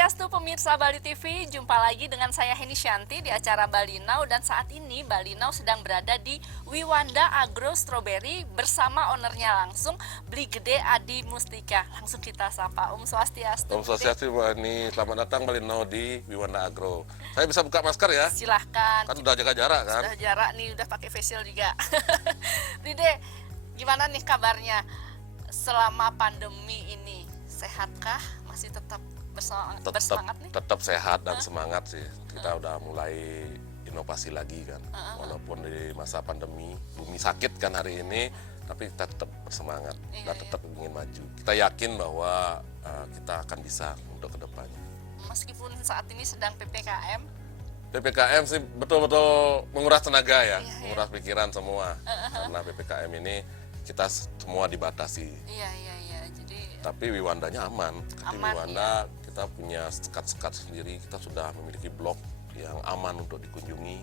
Swastiastu pemirsa Bali TV, jumpa lagi dengan saya Heni Shanti di acara Bali Now, dan saat ini Bali Now sedang berada di Wiwanda Agro Strawberry bersama ownernya langsung, Brigade Adi Mustika. Langsung kita sapa. Swastiastu. Swastiastu Bu Ani, selamat datang Bali Now di Wiwanda Agro. Saya bisa buka masker ya? Silahkan. Kan udah jaga jarak kan? Sudah jarak nih, udah pakai face shield juga. Brigade, gimana nih kabarnya selama pandemi ini? Sehatkah? Masih tetap bersemangat nih? Tetap sehat dan semangat sih. Kita udah mulai inovasi lagi kan. Walaupun di masa pandemi, bumi sakit kan hari ini, tapi kita tetap bersemangat dan tetap ingin maju. Kita yakin bahwa kita akan bisa untuk kedepannya. Meskipun saat ini sedang PPKM. PPKM sih betul-betul menguras tenaga ya, menguras pikiran semua. Karena PPKM ini kita semua dibatasi. Iya. Jadi tapi Wiwandanya aman. Di Wiwanda ya. kita punya sekat-sekat sendiri, kita sudah memiliki blok yang aman untuk dikunjungi,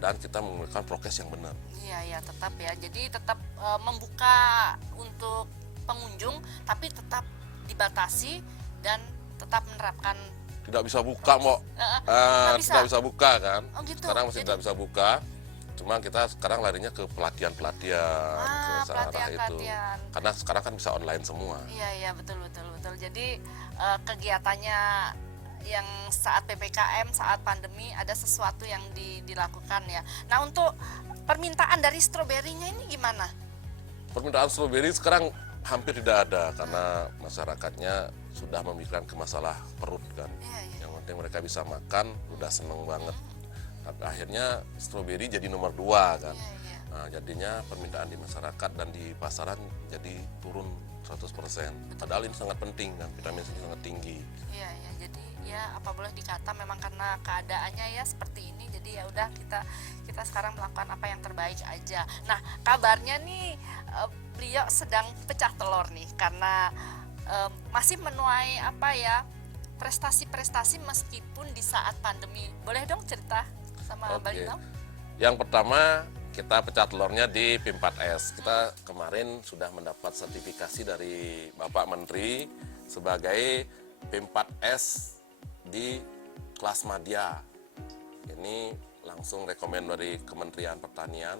dan kita menggunakan prokes yang benar. Iya, tetap ya. Jadi tetap membuka untuk pengunjung, tapi tetap dibatasi dan tetap menerapkan. Tidak bisa buka, Mbok. Tidak bisa buka kan. Oh, gitu. Sekarang masih tidak bisa buka. Cuma kita sekarang larinya ke pelatihan-pelatihan, ke arah itu. Karena sekarang kan bisa online semua. Iya, betul. Jadi kegiatannya yang saat PPKM, saat pandemi ada sesuatu yang dilakukan ya. Nah, untuk permintaan dari stroberinya ini gimana? Permintaan stroberi sekarang hampir tidak ada karena masyarakatnya sudah memikirkan ke masalah perut kan. Iya. Yang penting mereka bisa makan, udah seneng banget. Akhirnya stroberi jadi nomor 2 kan. Iya. Nah, jadinya permintaan di masyarakat dan di pasaran jadi turun 100%. Padahal ini sangat penting kan, vitamin C sangat tinggi. Iya, jadi ya apa boleh dikata memang karena keadaannya ya seperti ini, jadi ya udah kita sekarang melakukan apa yang terbaik aja. Nah, kabarnya nih beliau sedang pecah telur nih karena masih menuai prestasi-prestasi meskipun di saat pandemi. Boleh dong cerita sama Bali Now? Yang pertama, kita pecah telurnya di P4S. Kita kemarin sudah mendapat sertifikasi dari Bapak Menteri sebagai P4S di kelas madya. Ini langsung rekomen dari Kementerian Pertanian.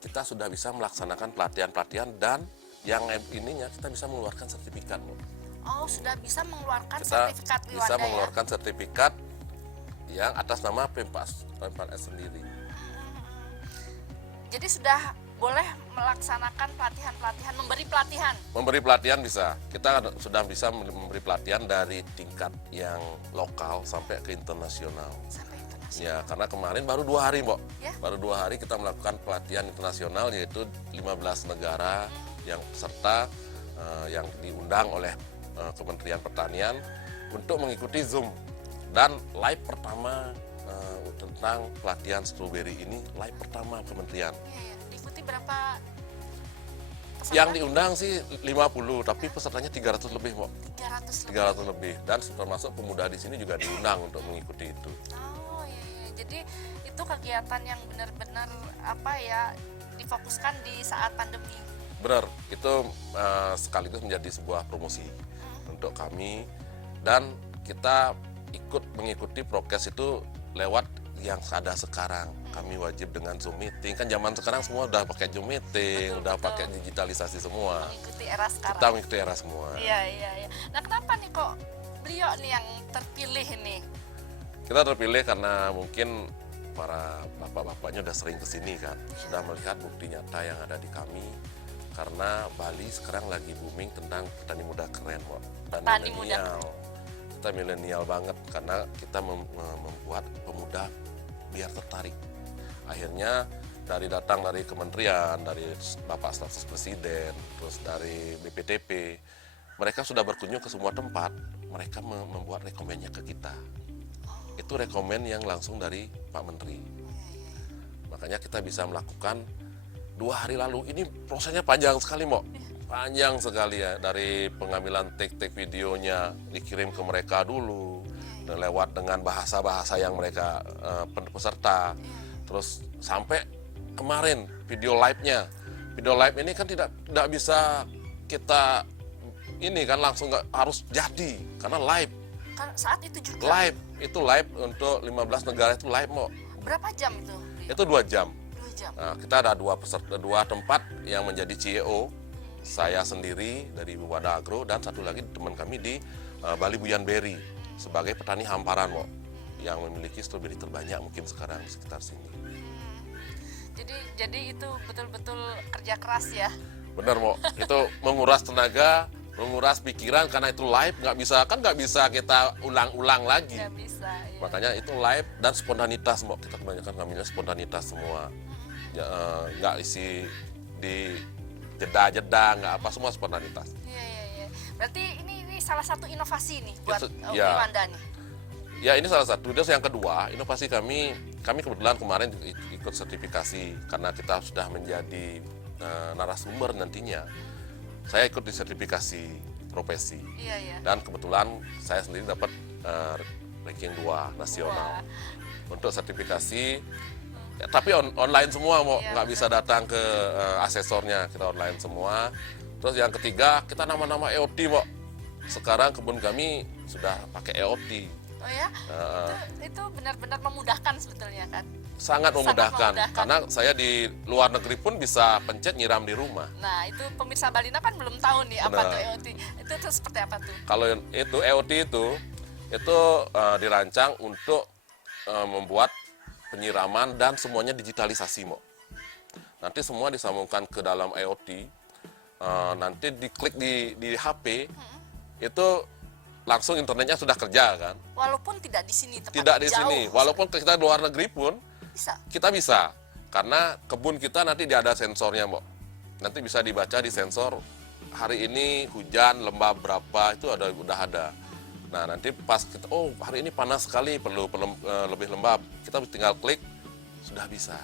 Kita sudah bisa melaksanakan pelatihan-pelatihan dan yang ininya kita bisa mengeluarkan sertifikat. Oh, sudah bisa mengeluarkan Kita sertifikat Wiwanda bisa mengeluarkan sertifikat yang atas nama P4S sendiri. Jadi sudah boleh melaksanakan pelatihan-pelatihan, memberi pelatihan bisa. Kita sudah bisa memberi pelatihan dari tingkat yang lokal sampai ke internasional. Ya, karena kemarin baru 2 hari, Mbok. Ya? Baru 2 hari kita melakukan pelatihan internasional, yaitu 15 negara yang peserta yang diundang oleh Kementerian Pertanian untuk mengikuti Zoom. Dan live pertama tentang pelatihan stroberi ini, live pertama Kementerian. Iya. Diikuti berapa peserta? Yang diundang sih 50, tapi pesertanya 300 lebih, Mbok. 300 lebih. Dan termasuk pemuda di sini juga diundang untuk mengikuti itu. Oh iya. Jadi itu kegiatan yang benar-benar difokuskan di saat pandemi. Benar, itu sekaligus menjadi sebuah promosi untuk kami, dan kita ikut mengikuti prokes itu lewat yang ada sekarang. Kami wajib dengan Zoom meeting, kan zaman sekarang semua udah pakai Zoom meeting, udah pakai digitalisasi semua. Mengikuti era sekarang. Kita mengikuti era semua. Iya. Nah, kenapa nih kok beliau nih yang terpilih ini? Kita terpilih karena mungkin para bapak-bapaknya udah sering kesini kan, sudah melihat bukti nyata yang ada di kami. Karena Bali sekarang lagi booming tentang petani muda keren, Mbak. Dan milenial. Kita milenial banget karena kita membuat pemuda biar tertarik. Akhirnya datang dari kementerian, dari Bapak Staf Presiden, terus dari BPTP, mereka sudah berkunjung ke semua tempat. Mereka membuat rekomennya ke kita. Itu rekomen yang langsung dari Pak Menteri. Makanya kita bisa melakukan 2 hari lalu. Ini prosesnya panjang sekali, Mbok. Panjang sekali ya, dari pengambilan take videonya dikirim ke mereka dulu, dan lewat dengan bahasa-bahasa yang mereka peserta, terus sampai kemarin video live-nya. Video live ini kan tidak bisa kita ini kan langsung nggak harus jadi karena live. Kan saat itu juga. Live, itu live untuk 15 negara itu live mau. Berapa jam itu? Itu 2 jam. 2 jam. Nah, kita ada dua tempat yang menjadi CEO. Saya sendiri dari Wiwanda Agro dan satu lagi teman kami di Bali Buyan Berry sebagai petani hamparan mau yang memiliki stroberi terbanyak mungkin sekarang di sekitar sini. Jadi itu betul-betul kerja keras ya. Benar mau, itu menguras tenaga, menguras pikiran karena itu live nggak bisa kita ulang-ulang lagi. Nggak bisa. Ya. Makanya itu live dan spontanitas mau, kita kebanyakan ngambilnya spontanitas semua. Ya, nggak isi di jeda-jeda, nggak apa, semua spontanitas. Iya. Berarti ini salah satu inovasi nih buat Ya. Wiwanda nih. Ya ini salah satu. Terus yang kedua, inovasi kami kebetulan kemarin ikut sertifikasi karena kita sudah menjadi narasumber nantinya. Saya ikut di sertifikasi profesi. Iya. Dan kebetulan saya sendiri dapat ranking 2 nasional. Untuk sertifikasi, ya, tapi online semua mau, Iya, nggak bisa datang ke asesornya, kita online semua. Terus yang ketiga, kita nama-nama EOT mau. Sekarang kebun kami sudah pakai EOT. Oh ya, itu benar-benar memudahkan sebetulnya kan. Sangat memudahkan, karena saya di luar negeri pun bisa pencet nyiram di rumah. Nah itu pemirsa Balina kan belum tahu nih apa Benar. tuh EOT. Itu tuh seperti apa tuh? Kalau itu EOT itu dirancang untuk membuat penyiraman dan semuanya digitalisasi mau. Nanti semua disambungkan ke dalam EOT. Nanti diklik di HP itu langsung internetnya sudah kerja kan. Walaupun tidak di sini, Tidak di sini, walaupun kita di luar negeri pun bisa. kita bisa, karena kebun kita nanti ada sensornya mbak. Nanti bisa dibaca di sensor hari ini hujan lembab berapa itu udah ada. Nah nanti pas kita hari ini panas sekali perlu lebih lembab, kita tinggal klik sudah bisa.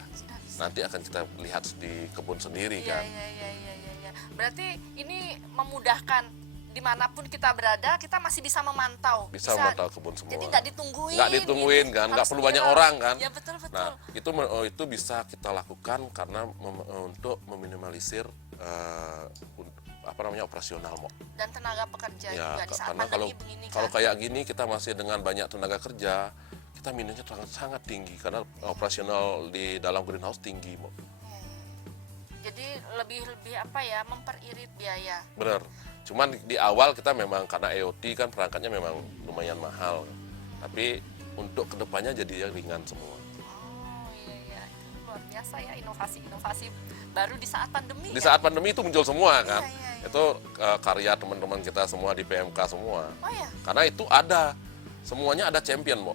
Nanti akan kita lihat di kebun sendiri kan. Iya. Berarti ini memudahkan dimanapun kita berada, kita masih bisa memantau. Bisa memantau kebun semua. Jadi nggak ditungguin. Nggak ditungguin kan, nggak perlu banyak orang kan. Ya betul. Nah itu bisa kita lakukan karena untuk meminimalisir operasional mau. Dan tenaga pekerja Ya, juga di saat karena pandemi begini kan. kalau kayak gini kita masih dengan banyak tenaga kerja, kita minusnya sangat tinggi karena operasional di dalam greenhouse tinggi mau. Jadi lebih memperirit biaya. Bener. Cuman di awal kita memang karena EOT kan perangkatnya memang lumayan mahal. Tapi untuk kedepannya jadi ringan semua. Oh iya, itu luar biasa ya inovasi baru di saat pandemi. Di saat pandemi itu muncul semua kan. Iya. Itu karya teman-teman kita semua di PMK semua. Oh ya. Karena itu semuanya ada champion, Mo.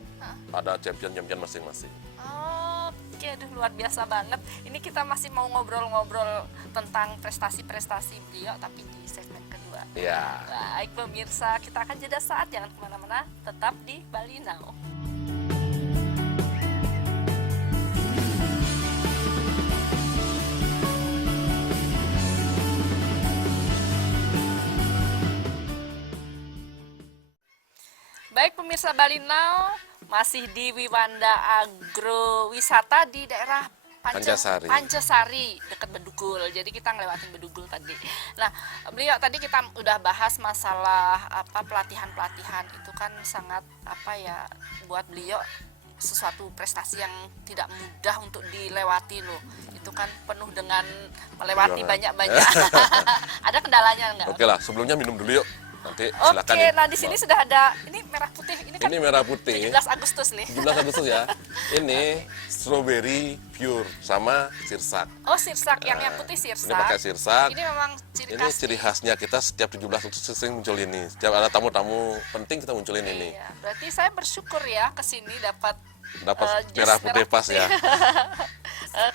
Ada champion masing-masing. Oke, aduh luar biasa banget. Ini kita masih mau ngobrol-ngobrol tentang prestasi-prestasi beliau, tapi di segmen kedua. Iya. Baik pemirsa, kita akan jeda saat, jangan kemana-mana, tetap di Bali Now. Baik pemirsa Bali Now, masih di Wiwanda Agrowisata di daerah Pancasari dekat Bedugul. Jadi kita ngelewatin Bedugul tadi. Nah, beliau tadi kita udah bahas masalah pelatihan itu kan sangat buat beliau sesuatu prestasi yang tidak mudah untuk dilewati loh. Itu kan penuh dengan melewati banyak-banyak. Ada kendalanya enggak? Oke lah, sebelumnya minum dulu yuk. Nanti silakan. Oke, nah di sini sudah ada ini merah putih. Ini kan merah putih. 17 Agustus nih. 17 Agustus ya. Ini strawberry pure sama sirsak. Oh, sirsak, yang putih sirsak. Ini pakai sirsak. Ini memang ciri khasnya kita setiap 17 Agustus sering muncul ini. Setiap ada tamu-tamu penting kita munculin ini. Iya, berarti saya bersyukur ya ke sini dapat merah putih pas ya.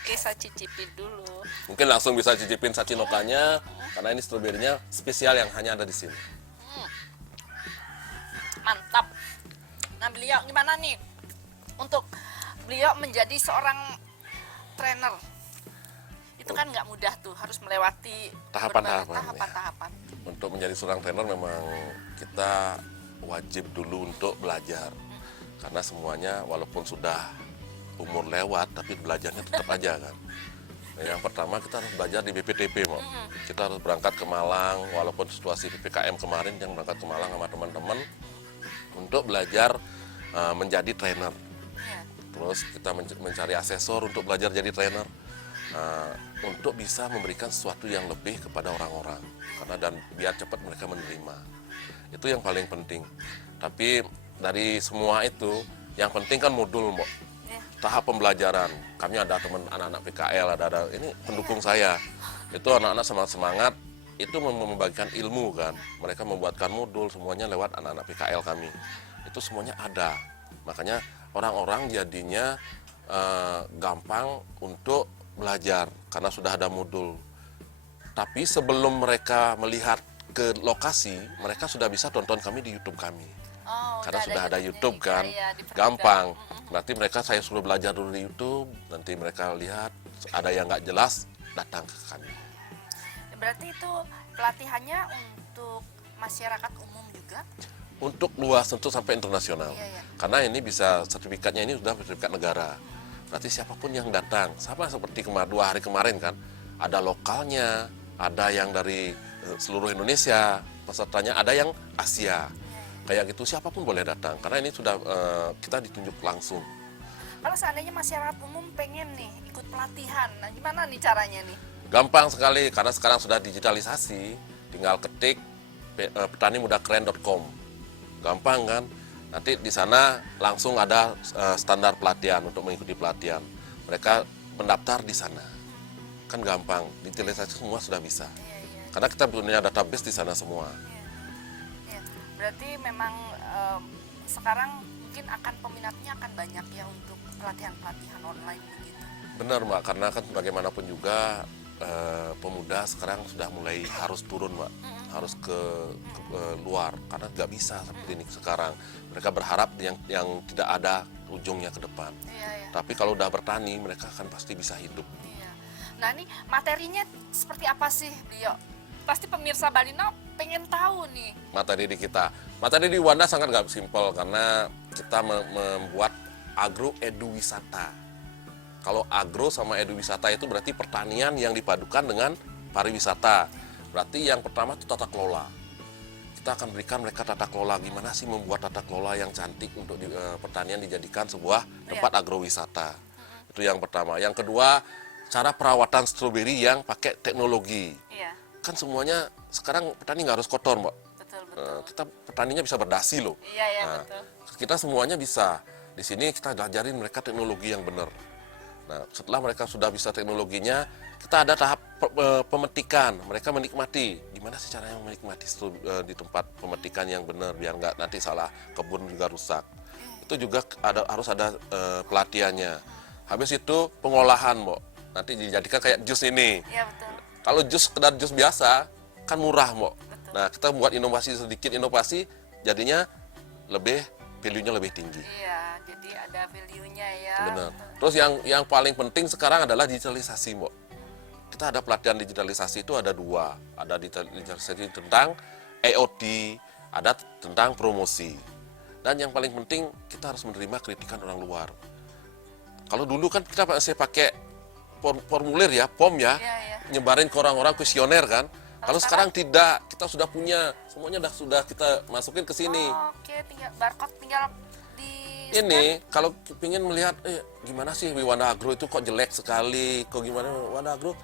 Oke, saya cicipin dulu. Mungkin langsung bisa cicipin sachinokanya karena ini stroberinya spesial yang hanya ada di sini. Mantap. Nah, beliau gimana nih untuk beliau menjadi seorang trainer? Itu kan nggak mudah tuh, harus melewati tahapan-tahapan. Untuk menjadi seorang trainer memang kita wajib dulu untuk belajar. Karena semuanya walaupun sudah umur lewat tapi belajarnya tetap aja kan. Yang pertama kita harus belajar di BPTP, Mo. Kita harus berangkat ke Malang walaupun situasi PPKM kemarin yang berangkat ke Malang sama teman-teman. untuk belajar menjadi trainer. Iya. Terus kita mencari asesor untuk belajar jadi trainer, untuk bisa memberikan sesuatu yang lebih kepada orang-orang, karena dan biar cepat mereka menerima. Itu yang paling penting. Tapi dari semua itu, yang penting kan modul, Mbak. Iya. Tahap pembelajaran. Kami ada teman anak-anak PKL, ada ini pendukung saya. Itu anak-anak semangat, itu membagikan ilmu kan. Mereka membuatkan modul semuanya lewat anak-anak PKL kami. Itu semuanya ada. Makanya orang-orang jadinya gampang untuk belajar karena sudah ada modul. Tapi sebelum mereka melihat ke lokasi, mereka sudah bisa tonton kami di YouTube kami. Oh, Karena sudah ada YouTube-nya. YouTube kan, Iya, dipermudah. gampang. Berarti mereka saya suruh belajar dulu di YouTube, nanti mereka lihat ada yang nggak jelas, datang ke kami. Berarti itu pelatihannya untuk masyarakat umum juga? Untuk luas tentu sampai internasional. Iya, iya. Karena ini bisa sertifikatnya ini sudah sertifikat negara. Berarti siapapun yang datang, sama seperti 2 hari kemarin kan, ada lokalnya, ada yang dari seluruh Indonesia, pesertanya ada yang Asia. Kayak gitu siapapun boleh datang karena ini sudah kita ditunjuk langsung. Kalau seandainya masyarakat umum pengen nih ikut pelatihan, nah gimana nih caranya nih? Gampang sekali karena sekarang sudah digitalisasi, tinggal ketik petanimudakeren.com. Gampang kan? Nanti di sana langsung ada standar pelatihan untuk mengikuti pelatihan. Mereka mendaftar di sana. Kan gampang, digitalisasi semua sudah bisa. Iya, iya. Karena kita punya database di sana semua. Iya. Berarti memang sekarang mungkin akan peminatnya akan banyak ya untuk pelatihan-pelatihan online begitu. Benar Mbak, karena kan bagaimanapun juga pemuda sekarang sudah mulai harus turun Mbak, harus ke luar karena nggak bisa seperti ini sekarang. Mereka berharap yang tidak ada ujungnya ke depan. Iya, iya. Tapi kalau udah bertani mereka akan pasti bisa hidup. Iya. Nah ini materinya seperti apa sih, Bio? Pasti pemirsa Balina pengen tahu nih. Materi di kita, materi di Wanda sangat nggak simpel karena kita membuat agro edu wisata. Kalau agro sama edu wisata itu berarti pertanian yang dipadukan dengan pariwisata. Berarti yang pertama itu tata kelola. Kita akan berikan mereka tata kelola, gimana sih membuat tata kelola yang cantik untuk pertanian dijadikan sebuah tempat agrowisata. Itu yang pertama. Yang kedua, cara perawatan stroberi yang pakai teknologi. Iya. Kan semuanya sekarang petani nggak harus kotor, Mbak. Betul, betul. Kita petaninya bisa berdasi loh. Iya, iya, Nah, betul. kita semuanya bisa. Di sini kita ajarin mereka teknologi yang benar. Nah, setelah mereka sudah bisa teknologinya, kita ada tahap pemetikan. Mereka menikmati. Gimana sih caranya menikmati di tempat pemetikan yang benar biar nggak nanti salah kebun juga rusak. Itu juga harus ada pelatihannya. Habis itu pengolahan, Mbak. Nanti dijadikan kayak jus ini. Iya, betul. Kalau jus sekedar jus biasa kan murah, Mbak. Betul. Nah, kita buat sedikit inovasi jadinya lebih value-nya lebih tinggi. Iya, jadi ada value-nya ya. Benar. Terus yang paling penting sekarang adalah digitalisasi, Mbak. Kita ada pelatihan digitalisasi itu ada 2. Ada digitalisasi tentang EOD, ada tentang promosi. Dan yang paling penting kita harus menerima kritikan orang luar. Kalau dulu kan kita masih pakai formulir ya, POM ya, Iya, iya. nyebarin ke orang-orang kuesioner kan. Kalau sekarang tidak, kita sudah punya, semuanya sudah kita masukin ke sini. Oh, oke, tinggal barcode tinggal di Ini kalau ingin melihat gimana sih Wanda Agro itu kok jelek sekali, kok gimana Wanda Agro,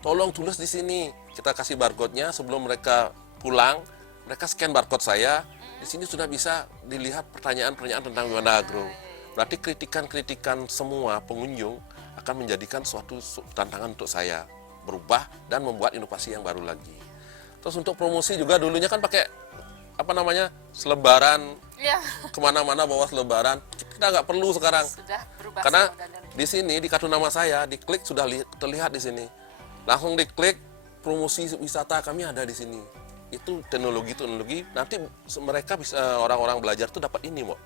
tolong tulis di sini. Kita kasih barcode-nya sebelum mereka pulang, mereka scan barcode saya. Di sini sudah bisa dilihat pertanyaan-pertanyaan tentang Wanda Agro. Berarti kritikan-kritikan semua pengunjung akan menjadikan suatu tantangan untuk saya berubah dan membuat inovasi yang baru lagi. Terus untuk promosi juga dulunya kan pakai selebaran Iya. kemana-mana bawa selebaran. Kita nggak perlu sekarang Sudah berubah karena semua dan di sini di kartu nama saya diklik sudah terlihat di sini. Langsung diklik promosi wisata kami ada di sini. Itu teknologi nanti mereka bisa orang-orang belajar tuh dapat ini, Mbak.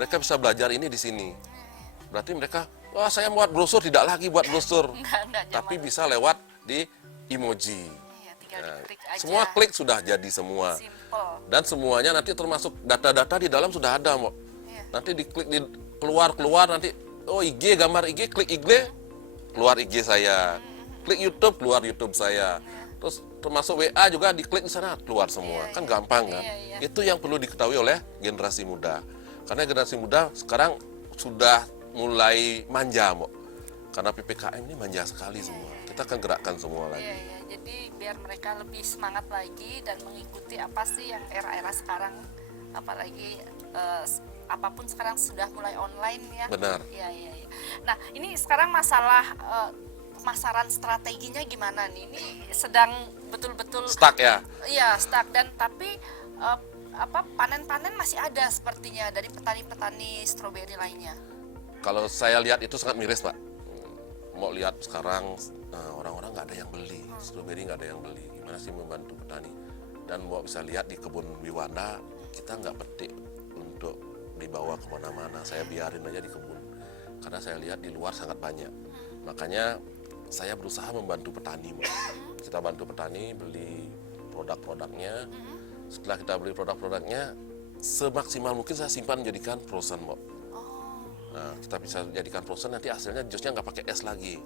Mereka bisa belajar ini di sini. Berarti mereka, wah saya buat brosur, tidak lagi buat brosur. enggak nyaman. Tapi bisa lewat di emoji. Iya, tinggal Nah, diklik aja. semua klik sudah jadi semua. Simple. Dan semuanya nanti termasuk data-data di dalam sudah ada, Mbak. Iya. Nanti diklik di keluar nanti IG, gambar IG, klik IG, keluar IG saya. Klik YouTube, keluar YouTube saya. terus termasuk WA juga diklik di sana keluar semua, Iya, kan iya. gampang kan. Iya, iya. Itu yang perlu diketahui oleh generasi muda, karena generasi muda sekarang sudah mulai manja, Mo. Karena PPKM ini manja sekali semua, kita akan gerakkan semua lagi. Iya, iya. Jadi biar mereka lebih semangat lagi dan mengikuti apa sih yang era-era sekarang, apalagi apapun sekarang sudah mulai online ya. Benar. Iya, iya, iya. Nah, ini sekarang masalah pemasaran strateginya gimana nih? Ini sedang betul-betul Stuck ya. iya, stuck, dan tapi panen-panen masih ada sepertinya dari petani-petani stroberi lainnya. Kalau saya lihat itu sangat miris, Pak. Mau lihat sekarang orang-orang nggak ada yang beli, stroberi nggak ada yang beli. Gimana sih membantu petani? Dan mau bisa lihat di kebun Wiwanda, kita nggak petik untuk dibawa kemana-mana. Saya biarin aja di kebun, karena saya lihat di luar sangat banyak. Makanya saya berusaha membantu petani, Mbak. Kita bantu petani beli produk-produknya. Setelah kita beli produk-produknya, semaksimal mungkin saya simpan jadikan frozen, Mbak. Nah, kita bisa jadikan frozen, nanti hasilnya jusnya nggak pakai es lagi,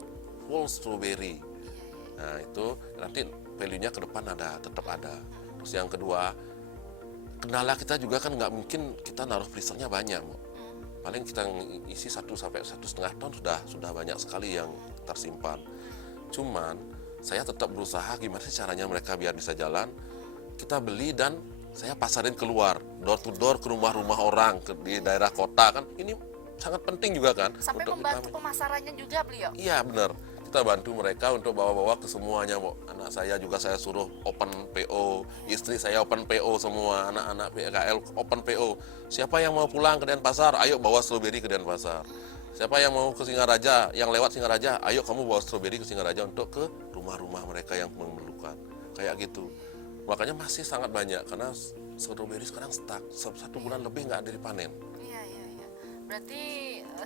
full strawberry. Nah, itu nanti value-nya ke depan tetap ada. Terus yang kedua, kendala kita juga kan nggak mungkin kita naruh freezernya banyak, Mbak. Paling kita isi 1 sampai 1,5 ton sudah banyak sekali yang tersimpan. Cuman saya tetap berusaha gimana sih caranya mereka biar bisa jalan. Kita beli dan saya pasarin keluar, door to door ke rumah-rumah orang di daerah kota kan. Ini sangat penting juga kan. Sampai untuk membantu kita. pemasarannya juga beliau. Iya benar. Kita bantu mereka untuk bawa-bawa ke semuanya, Mbak. Anak saya juga saya suruh open PO, istri saya open PO semua, anak-anak PKL open PO. Siapa yang mau pulang ke Denpasar, ayo bawa stroberi ke Denpasar. Siapa yang mau ke Singaraja, yang lewat Singaraja, ayo kamu bawa stroberi ke Singaraja untuk ke rumah-rumah mereka yang memerlukan. Kayak gitu. Makanya masih sangat banyak, karena stroberi sekarang stuck. 1 bulan lebih nggak ada dipanen. Iya, iya, iya. Berarti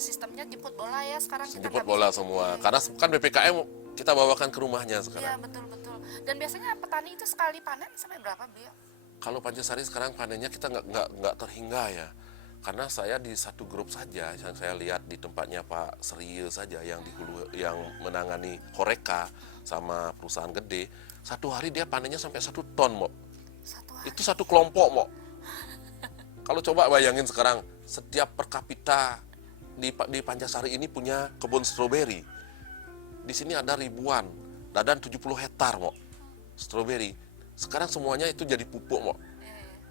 sistemnya jemput bola ya sekarang kita Jemput nggak bola bisa- semua. Karena kan BPKM kita bawakan ke rumahnya Iya, sekarang. betul, betul. Dan biasanya petani itu sekali panen sampai berapa beliau? Kalau Pancasari sekarang panennya kita nggak terhingga ya, karena saya di satu grup saja yang saya lihat di tempatnya Pak Serie saja yang di hulu yang menangani Horeca sama perusahaan gede, 1 hari dia panennya sampai 1 ton, Mo. 1 hari. Itu 1 kelompok, Mo. Kalau coba bayangin sekarang setiap per kapita di Pancasari ini punya kebun stroberi. Di sini ada ribuan, dan 70 hektar, Mo, stroberi. Sekarang semuanya itu jadi pupuk, Mo.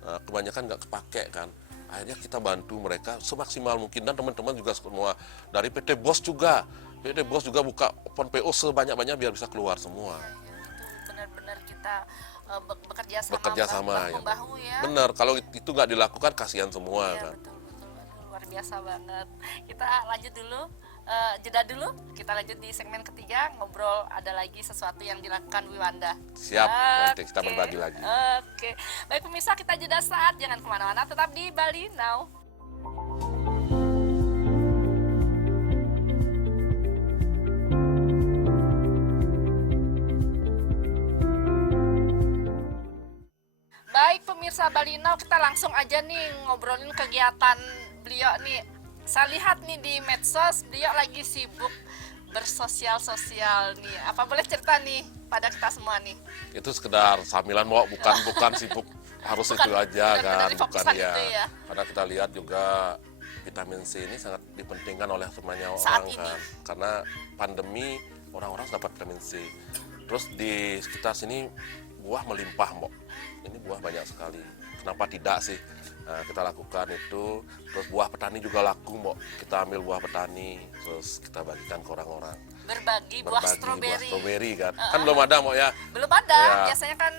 Nah, kebanyakan nggak kepake kan. Akhirnya kita bantu mereka semaksimal mungkin, dan teman-teman juga semua dari PT Bos juga. PT Bos juga buka open PO sebanyak-banyak biar bisa keluar semua. Itu benar-benar kita Bekerja sama ya. bahu-membahu ya. Benar, kalau itu nggak dilakukan kasihan semua Iya, kan. betul, betul. Aduh, luar biasa banget. Kita lanjut dulu, jeda dulu. Kita lanjut di segmen ketiga, ngobrol ada lagi sesuatu yang dilakukan Wiwanda. Siap, nanti kita Oke, berbagi lagi. Oke, baik pemirsa, kita jeda saat, jangan kemana-mana, tetap di Bali Now. Baik pemirsa Bali Now, kita langsung aja nih ngobrolin kegiatan beliau nih. Saya lihat nih di medsos beliau lagi sibuk bersosial-sosial nih. Apa boleh cerita nih pada kita semua nih? Itu sekedar sambilan, Mo, bukan sibuk harus Bukan itu aja benar-benar kan, bukan difokuskan ya. itu ya. Karena kita lihat juga vitamin C ini sangat dipentingkan oleh semuanya Saat orang ini. kan. Karena pandemi orang-orang dapat vitamin C. Terus di sekitar sini buah melimpah, Mo. Ini buah banyak sekali. Kenapa tidak sih? Nah, kita lakukan itu. Terus buah petani juga laku, Mo. Kita ambil buah petani, terus kita bagikan ke orang-orang. Berbagi buah stroberi. Kan. Kan belum ada, Mo, ya. Belum ada, Ya. biasanya kan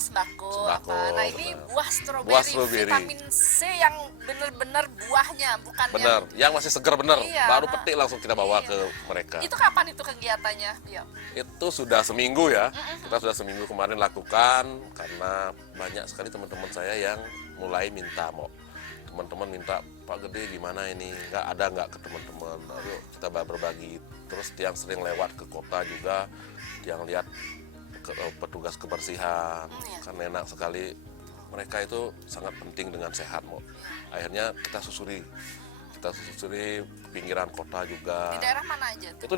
sembako, Sembako, apa. Nah ini benar. buah stroberi, Buah stroberi. vitamin C yang bener-bener buahnya, bukan Bener, yang masih segar bener. Iya, Baru nah. petik langsung kita bawa Iya. ke mereka. Itu kapan itu kegiatannya? Iya. Itu sudah seminggu ya. Kita sudah seminggu kemarin lakukan karena banyak sekali teman-teman saya yang mulai minta, Mo. Teman-teman minta, Pak Gede gimana ini? Nggak ke teman-teman. Ayo kita berbagi. Terus yang sering lewat ke kota juga, yang lihat petugas kebersihan, Iya. kan enak sekali. Mereka itu sangat penting dengan sehat, Mo. Akhirnya kita susuri pinggiran kota juga. Di daerah mana aja tuh? Itu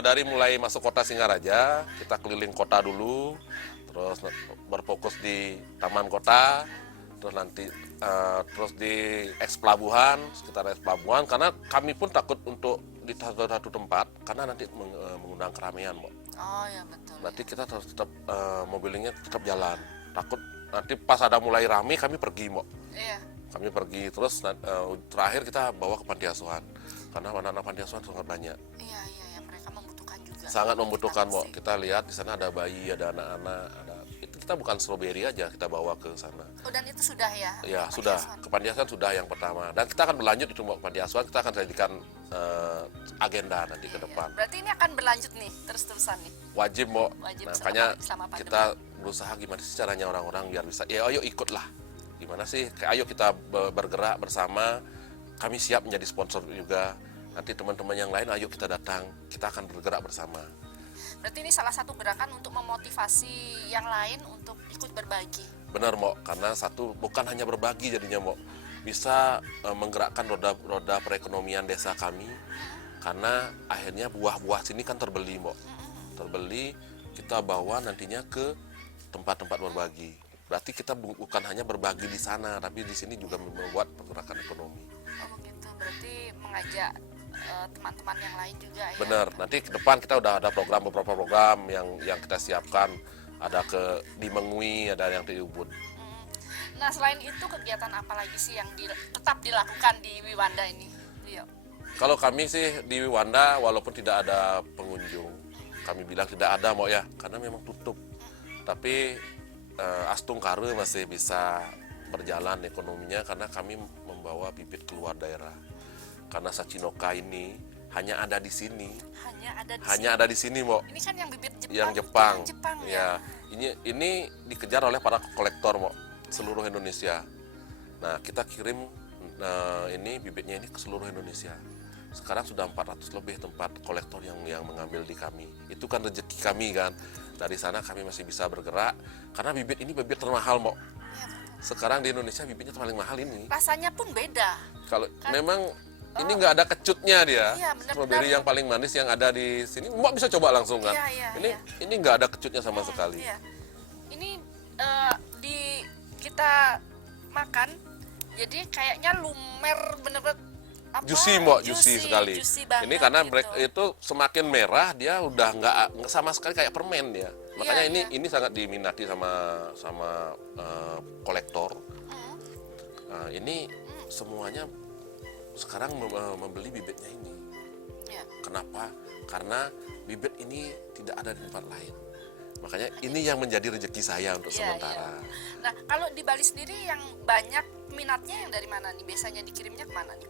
dari mulai masuk kota Singaraja, kita keliling kota dulu, fokus di Taman Kota, terus nanti terus di eks pelabuhan, sekitar eks pelabuhan, karena kami pun takut untuk di satu tempat karena nanti mengundang keramaian, Mbak. Oh ya betul. Nanti kita harus tetap mobilingnya tetap jalan. Takut nanti pas ada mulai rame kami pergi, Mbak. Iya. Kami pergi terus terakhir kita bawa ke panti asuhan karena anak-anak panti asuhan sangat banyak. Iya iya ya, mereka membutuhkan juga. Sangat membutuhkan, Kita Mbak. kasih. Kita lihat di sana ada bayi, ada anak-anak, ada itu kita bukan stroberi aja kita bawa ke sana. Oh dan itu sudah ya? Ya, Panti sudah. asuhan? Ke panti asuhan sudah yang pertama. Dan kita akan berlanjut itu, Mbak. Panti asuhan kita akan jadikan agenda nanti ke Iya. depan. Berarti ini akan berlanjut nih terus-terusan nih. Wajib, Mbak. Wajib Nah, selama- makanya selama pandemi. kita berusaha gimana sih caranya orang-orang biar bisa, ya ayo ikutlah. Gimana sih? Ayo kita bergerak bersama. Kami siap menjadi sponsor juga. Nanti teman-teman yang lain ayo kita datang. Kita akan bergerak bersama. Berarti ini salah satu gerakan untuk memotivasi yang lain untuk ikut berbagi. Benar, Mbak. Karena satu bukan hanya berbagi jadinya, Mbak. Bisa menggerakkan roda perekonomian desa kami. Karena akhirnya buah-buah sini kan terbeli, Mbak. Terbeli, kita bawa nantinya ke tempat-tempat berbagi. Berarti kita bukan hanya berbagi di sana, tapi di sini juga membuat pergerakan ekonomi. Oh begitu. Berarti mengajak teman-teman yang lain juga ya. Benar. Nanti ke depan kita udah ada beberapa program yang kita siapkan. Ada di Mengui, ada yang di Ubud. Nah selain itu kegiatan apa lagi sih yang tetap dilakukan di Wiwanda ini? Iya. Kalau kami sih di Wiwanda, walaupun tidak ada pengunjung, kami bilang tidak ada, Mbak ya, karena memang tutup. Tapi Astung Kare masih bisa berjalan ekonominya karena kami membawa bibit keluar daerah. Karena Sachinoka ini hanya ada di sini, Hanya ada di sini. Mbak. Ini kan yang bibit Jepang. Yang Jepang. Yang Jepang Ya, ini dikejar oleh para kolektor, Mbak, seluruh Indonesia. Nah, kita kirim ini bibitnya ini ke seluruh Indonesia. Sekarang sudah 400 lebih tempat kolektor yang mengambil di kami. Itu kan rezeki kami kan. Dari sana kami masih bisa bergerak karena bibit ini bibit termahal, Mbak. Ya, betul. Sekarang di Indonesia bibitnya paling mahal ini. Rasanya pun beda. Kalau memang ini nggak ada kecutnya dia. Iya, benar-benar. Stroberi yang paling manis yang ada di sini, Mbak bisa coba langsung kan. Iya, iya, ini nggak ada kecutnya sama sekali. Iya. Ini kita makan, jadi kayaknya lumer bener-bener apa? Juicy, Mbak, juicy sekali. Juicy banget Ini karena gitu. itu semakin merah dia udah nggak sama sekali kayak permen dia. Makanya Iya, ini sangat diminati sama kolektor. Ini semuanya sekarang membeli bibitnya ini. Iya. Kenapa? Karena bibit ini tidak ada di tempat lain. Makanya ini yang menjadi rezeki saya untuk Iya, sementara. iya. Nah, kalau di Bali sendiri yang banyak minatnya yang dari mana nih? Biasanya dikirimnya kemana nih?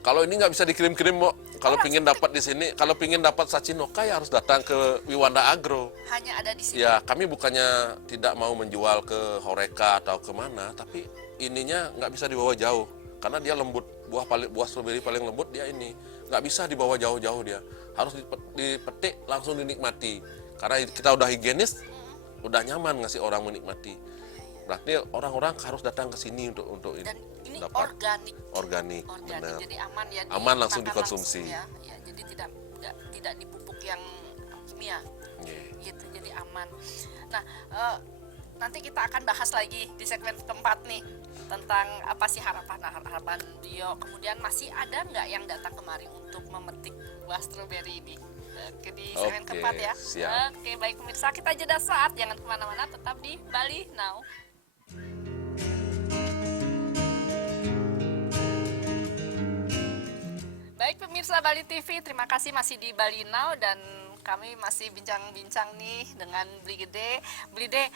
Kalau ini nggak bisa dikirim-kirim, Mbak. Kalau pingin dapat di sini, kalau pingin dapat Sachinoka ya harus datang ke Wiwanda Agro. Hanya ada di sini. Ya, kami bukannya tidak mau menjual ke Horeca atau kemana, tapi ininya nggak bisa dibawa jauh karena dia lembut. Buah stroberi paling lembut dia ini nggak bisa dibawa jauh-jauh, dia harus dipetik langsung dinikmati. Karena kita udah higienis, udah nyaman ngasih orang menikmati. Berarti orang-orang harus datang ke sini untuk Dan ini dapat organik, benar. jadi aman ya. Aman langsung dimakan dikonsumsi. langsung ya, jadi tidak dipupuk yang kimia, Yeah. gitu. Jadi aman. Nah, nanti kita akan bahas lagi di segmen keempat nih tentang apa sih harapan Dio. Kemudian masih ada nggak yang datang kemari untuk memetik buah stroberi ini? Oke, di segmen Oke, keempat ya. siap. Oke, baik pemirsa, kita jeda saat, jangan kemana-mana, tetap di Bali Now. Baik pemirsa Bali TV, terima kasih masih di Bali Now dan kami masih bincang-bincang nih dengan Beli Gede. Beli Gede,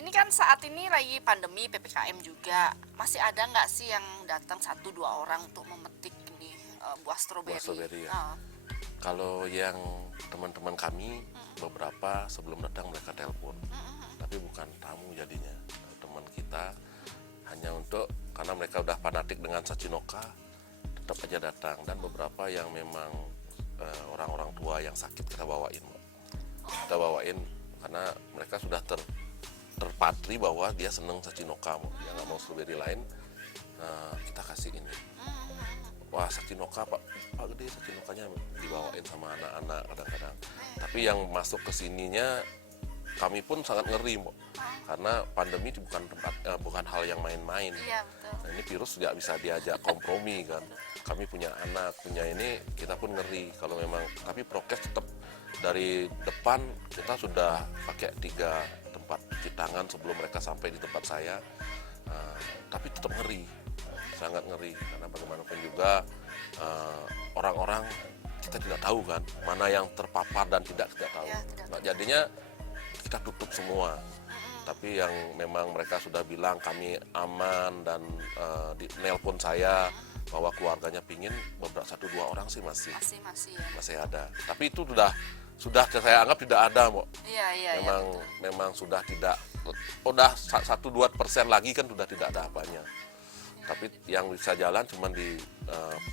ini kan saat ini lagi pandemi PPKM juga. Masih ada nggak sih yang datang 1-2 orang untuk memetik ini buah stroberi? Buah stroberi ya. Kalau yang teman-teman kami beberapa sebelum datang mereka telepon, tapi bukan tamu jadinya. Teman kita hanya untuk karena mereka udah fanatik dengan Sachinoka, tetap aja datang. Dan beberapa yang memang orang-orang tua yang sakit kita bawain, Mbak. Kita bawain karena mereka sudah terpatri bahwa dia seneng Sachinoka, dia nggak mau stroberi lain. Kita kasih ini. Wah, Sachinoka Pak Gede, Sachinokanya dibawain sama anak-anak kadang-kadang. Tapi yang masuk ke sininya kami pun sangat ngeri, Mbok. Karena pandemi itu bukan hal yang main-main. Iya, betul. Nah, ini virus nggak bisa diajak kompromi kan. Kami punya anak, punya ini, kita pun ngeri kalau memang. Tapi prokes tetap dari depan kita sudah pakai 3 tempat cuci tangan sebelum mereka sampai di tempat saya. Tapi tetap ngeri, sangat ngeri karena bagaimanapun juga orang-orang kita tidak tahu kan mana yang terpapar dan tidak tahu. Ya, tidak Nah, jadinya kita tutup semua. Tapi yang memang mereka sudah bilang kami aman dan di nelpon saya bahwa keluarganya pingin, beberapa 1-2 orang sih masih Masih ya. ada. Tapi itu sudah saya anggap tidak ada, Mbok. Iya, Memang sudah tidak, udah 1-2% lagi kan sudah tidak ada apanya. Tapi yang bisa jalan cuma di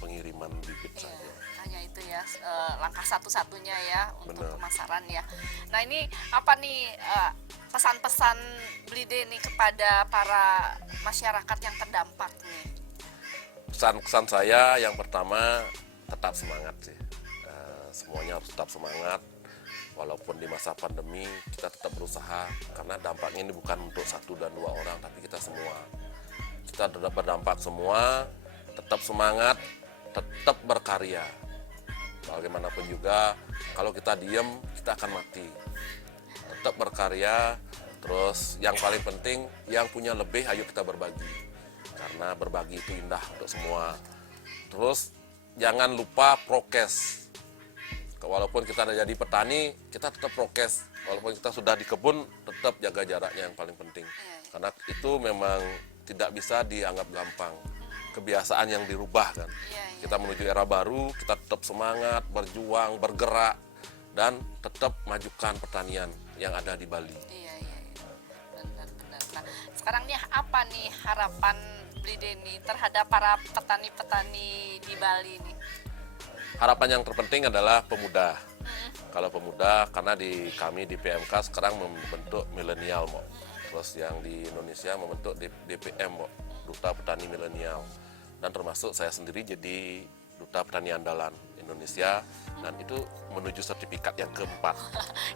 pengiriman bibit Iya, saja. hanya itu ya, langkah satu-satunya ya untuk Benar. pemasaran ya. Nah, ini apa nih pesan-pesan Blide nih kepada para masyarakat yang terdampak nih? Pesan-pesan saya yang pertama, tetap semangat sih. Semuanya harus tetap semangat. Walaupun di masa pandemi kita tetap berusaha karena dampaknya ini bukan untuk 1 dan 2 orang, tapi kita semua. Kita tetap berdampak semua, tetap semangat, tetap berkarya. Bagaimanapun juga, kalau kita diem, kita akan mati. Tetap berkarya, terus yang paling penting, yang punya lebih, ayo kita berbagi. Karena berbagi itu indah untuk semua. Terus, jangan lupa prokes. Walaupun kita ada jadi petani, kita tetap prokes. Walaupun kita sudah di kebun, tetap jaga jaraknya yang paling penting. Karena itu memang tidak bisa dianggap gampang. Kebiasaan yang dirubah kan. Kita menuju era baru, kita tetap semangat, berjuang, bergerak, dan tetap majukan pertanian yang ada di Bali. Iya. Benar. Nah, sekarang nih apa nih harapan Blide nih terhadap para petani-petani di Bali nih? Harapan yang terpenting adalah pemuda. Kalau pemuda, karena kami di PMK sekarang membentuk milenial, Mo. Terus yang di Indonesia membentuk DPM, Mo, Duta Petani Milenial. Dan termasuk saya sendiri jadi Duta Petani Andalan Indonesia, dan itu menuju sertifikat yang keempat.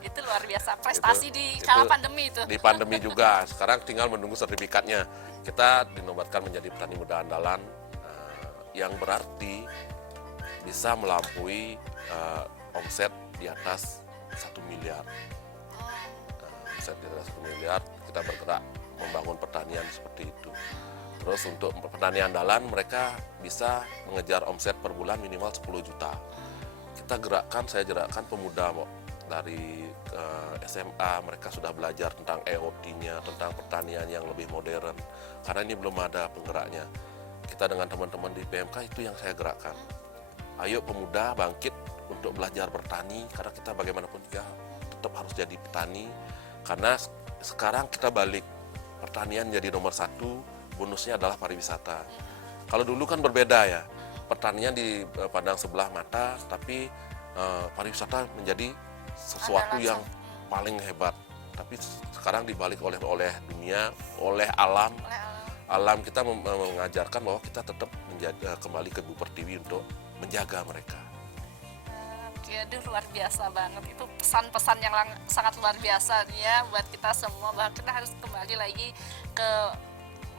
Itu luar biasa, prestasi di kala pandemi itu. Di pandemi juga, sekarang tinggal menunggu sertifikatnya. Kita dinobatkan menjadi petani muda andalan, yang berarti bisa melampaui omset di atas 1 miliar. Omset di atas 1 miliar, kita bergerak membangun pertanian seperti itu. Terus untuk petani andalan, mereka bisa mengejar omset per bulan minimal 10 juta. Saya gerakkan pemuda, Mo. Dari SMA, mereka sudah belajar tentang EOT-nya, tentang pertanian yang lebih modern. Karena ini belum ada penggeraknya. Kita dengan teman-teman di PMK itu yang saya gerakkan. Ayo pemuda bangkit untuk belajar bertani, karena kita bagaimanapun juga tetap harus jadi petani. Karena sekarang kita balik, pertanian jadi nomor 1, bonusnya adalah pariwisata. Kalau dulu kan berbeda ya, pertanian dipandang sebelah mata, tapi pariwisata menjadi sesuatu yang paling hebat. Tapi sekarang dibalik oleh dunia, oleh alam. Alam kita mengajarkan bahwa kita tetap kembali ke Bu Pertiwi untuk menjaga mereka. Aduh, luar biasa banget. Itu pesan-pesan yang sangat luar biasa nih ya buat kita semua, bahwa kita harus kembali lagi ke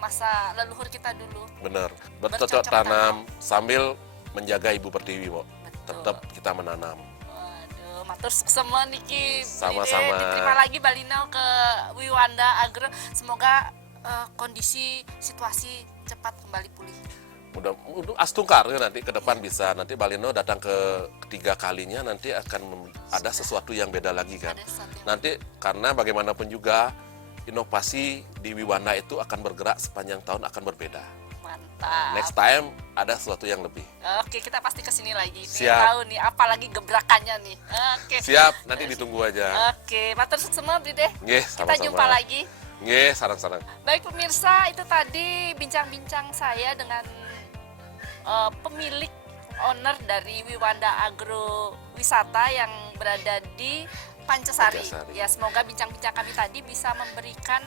masa leluhur kita dulu. Benar, bercocok tanam sambil menjaga Ibu Pertiwi, Mo. Tetap kita menanam. Waduh, matur semua Niki. Sama-sama. Diterima lagi Balino ke Wiwanda Agro. Semoga kondisi situasi cepat kembali pulih. Mudah astungkar nanti ke depan bisa. Nanti Balino datang ke ketiga kalinya, nanti akan ada sesuatu yang beda lagi kan. Nanti karena bagaimanapun juga inovasi di Wiwanda itu akan bergerak sepanjang tahun, akan berbeda. Mantap. Next time ada sesuatu yang lebih. Oke, kita pasti kesini lagi. Siap. Tahu nih apalagi gebrakannya nih. Oke. Siap, nanti ditunggu aja. Oke, matur semua Blide. Nggih, Kita sama-sama. jumpa lagi. Nggih, sarang-sarang. Baik pemirsa, itu tadi bincang-bincang saya dengan pemilik owner dari Wiwanda Agro Wisata yang berada di Pancasari. Pancasari. Ya, semoga bincang-bincang kami tadi bisa memberikan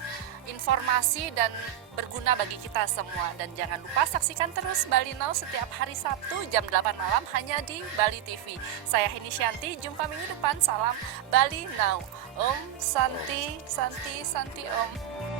informasi dan berguna bagi kita semua. Dan jangan lupa saksikan terus Bali Now setiap hari Sabtu jam 8 malam hanya di Bali TV. Saya Heni Shanti, jumpa minggu depan. Salam Bali Now. Om Santi, Santi, Santi Om.